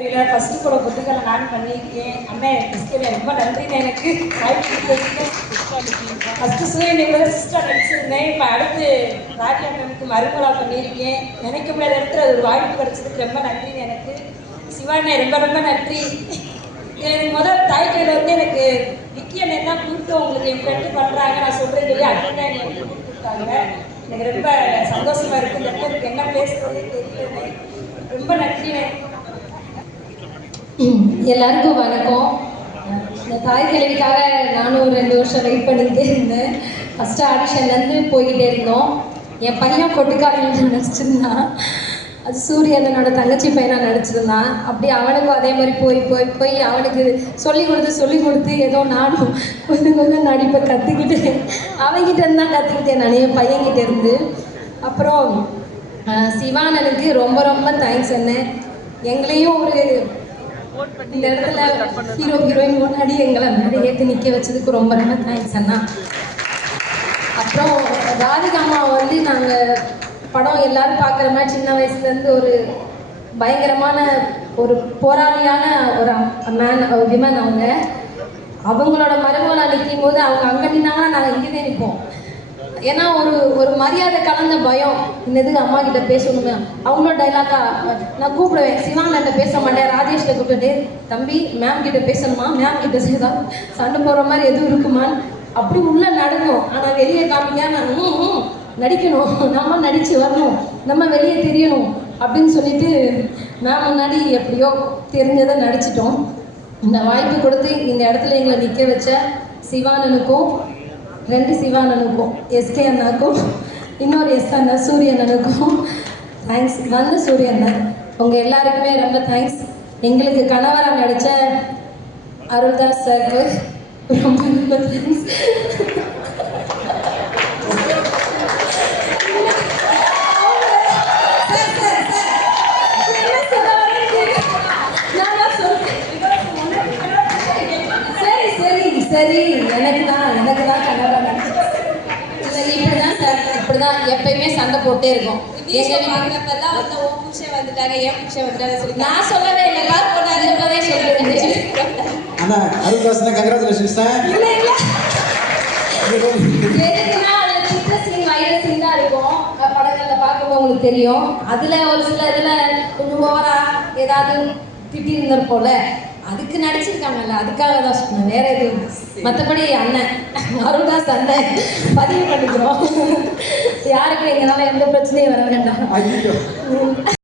First கூட புத்தகம் நான் பண்ணியிருக்கேன். அண்ணன் கிறிஸ்டியனை ரொம்ப நன்றின்னு எனக்கு ஃபஸ்ட்டு சூரியனியோட சிஸ்டர் நடிச்சிருந்தேன். இப்போ அடுத்து ராஜி அண்ணனுக்கு மருமலா பண்ணியிருக்கேன். நினைக்க முடியாத இடத்துல ஒரு வாய்ப்பு கிடைச்சதுக்கு ரொம்ப நன்றின்னு எனக்கு. சிவாண்ணே ரொம்ப ரொம்ப நன்றி. எனக்கு முதல் தாய்க்கையில் வந்து எனக்கு விக்கி அண்ணன் தான் கூப்பிட்டு உங்களுக்கு என் ஃப்ரெண்டு பண்ணுறாங்க நான் சொல்கிறேன் சொல்லி அண்ணன் எனக்கு கூப்பிட்டுருக்காங்க. எனக்கு ரொம்ப சந்தோஷமா இருக்குது. இந்த இடத்துக்கு என்ன பேசுகிறதே தெரியல. ரொம்ப நன்றிண்ணே. எல்லாருக்கும் வணக்கம். இந்த தாய் கிழவிக்காக நானும் 2 வருஷம் வெயிட் பண்ணிக்கிட்டே இருந்தேன். ஃபஸ்ட்டு ஆடிஷன்லேருந்து போய்கிட்டே இருந்தோம். என் பையன் கொட்டுக்காரன் நடிச்சிருந்தான். அது சூரியனோட தங்கச்சி பையனாக நடிச்சிருந்தான். அப்படி அவனுக்கும் அதே மாதிரி போய் அவனுக்கு சொல்லி கொடுத்து ஏதோ நானும் கொஞ்சம் நடிப்பை கற்றுக்கிட்டு அவன்கிட்ட இருந்து தான் கற்றுக்கிட்டேன் நான் என் பையன்கிட்ட இருந்து. அப்புறம் சிவானனுக்கு ரொம்ப ரொம்ப தேங்க்ஸ். என்ன எங்களையும் ஒரு இந்த இடத்துல ஹீரோயின் முன்னாடி எங்களை ஏற்றி நிற்க வச்சதுக்கு ரொம்ப ரொம்ப தேங்க்ஸ் அண்ணா. அப்புறம் ராதிகா அம்மா வந்து நாங்கள் படம் எல்லாரும் பார்க்குற மாதிரி சின்ன வயசுலேருந்து ஒரு பயங்கரமான ஒரு போராளியான ஒரு விமன். அவங்களோட மருமகளாக நிற்கும் போது அவங்க அங்கே நின்னாங்கன்னா நாங்கள் இங்கே நிற்போம். ஏன்னா ஒரு மரியாதை கலந்த பயம். இன்னது அம்மா கிட்ட பேசணுமே அவங்களோட டைலாக்கா நான் கூப்பிடுவேன். சிவானன்ட்ட பேச மாட்டேன். ராஜேஷ்ட கூப்பிட்டு தம்பி மேம் கிட்ட பேசணுமா, மேம் கிட்ட செய்தா சண்டை போடுற மாதிரி எதுவும் இருக்குமான்னு அப்படி உள்ள நடக்கும். ஆனால் வெளியே காமிக்க நான் நடிக்கணும், நம்ம நடித்து வரணும், நம்ம வெளியே தெரியணும் அப்படின்னு சொல்லிட்டு மேம் முன்னாடி எப்படியோ தெரிஞ்சதை நடிச்சிட்டோம். இந்த வாய்ப்பு கொடுத்து இந்த இடத்துல எங்களை நிற்க வச்ச சிவானனுக்கும் 2 சிவானனுக்கும் எஸ்கே அண்ணாக்கும் இன்னொரு எஸ் அண்ணா சூரியன் அண்ணனுக்கும் தேங்க்ஸ். வந்த சூரியன் உங்கள் எல்லாருக்குமே ரொம்ப தேங்க்ஸ். எங்களுக்கு கணவராக நடித்த அருள்தாஸ் சாருக்கு ரொம்ப ரொம்ப தேங்க்ஸ். சரி எனக்கு தான் கனவா இல்லை இப்படிதான் எப்பயுமே சண்டை போட்டே இருக்கும். பார்க்குறப்பெல்லாம் வந்து ஓ புருஷன் வந்துட்டாங்க ஏன் புருஷன் வந்துட்டாங்க சொல்லி நான் சொல்லவே இல்லை. எல்லாரும் போட்டாருப்பதே சொல்லுவேன். எதுக்குன்னா அதில் சின்ன சீன் வைரல் சீன் தான் இருக்கும். படங்களில் பார்க்கும்போது உங்களுக்கு தெரியும். அதில் ஒரு சில இதில் கொஞ்சம் ஓவரா ஏதாவது திட்டி இருந்திருப்போம்ல, அதுக்கு நடிச்சிருக்காங்கல்ல, அதுக்காக தான் சொன்னேன், வேற எதுவும். மற்றபடி அண்ணன் அருள்தாஸ் அண்ணன் பதிவு பண்ணிக்கிறோம். யாருக்கு எங்களால் எந்த பிரச்சனையும் வர வேண்டாம்.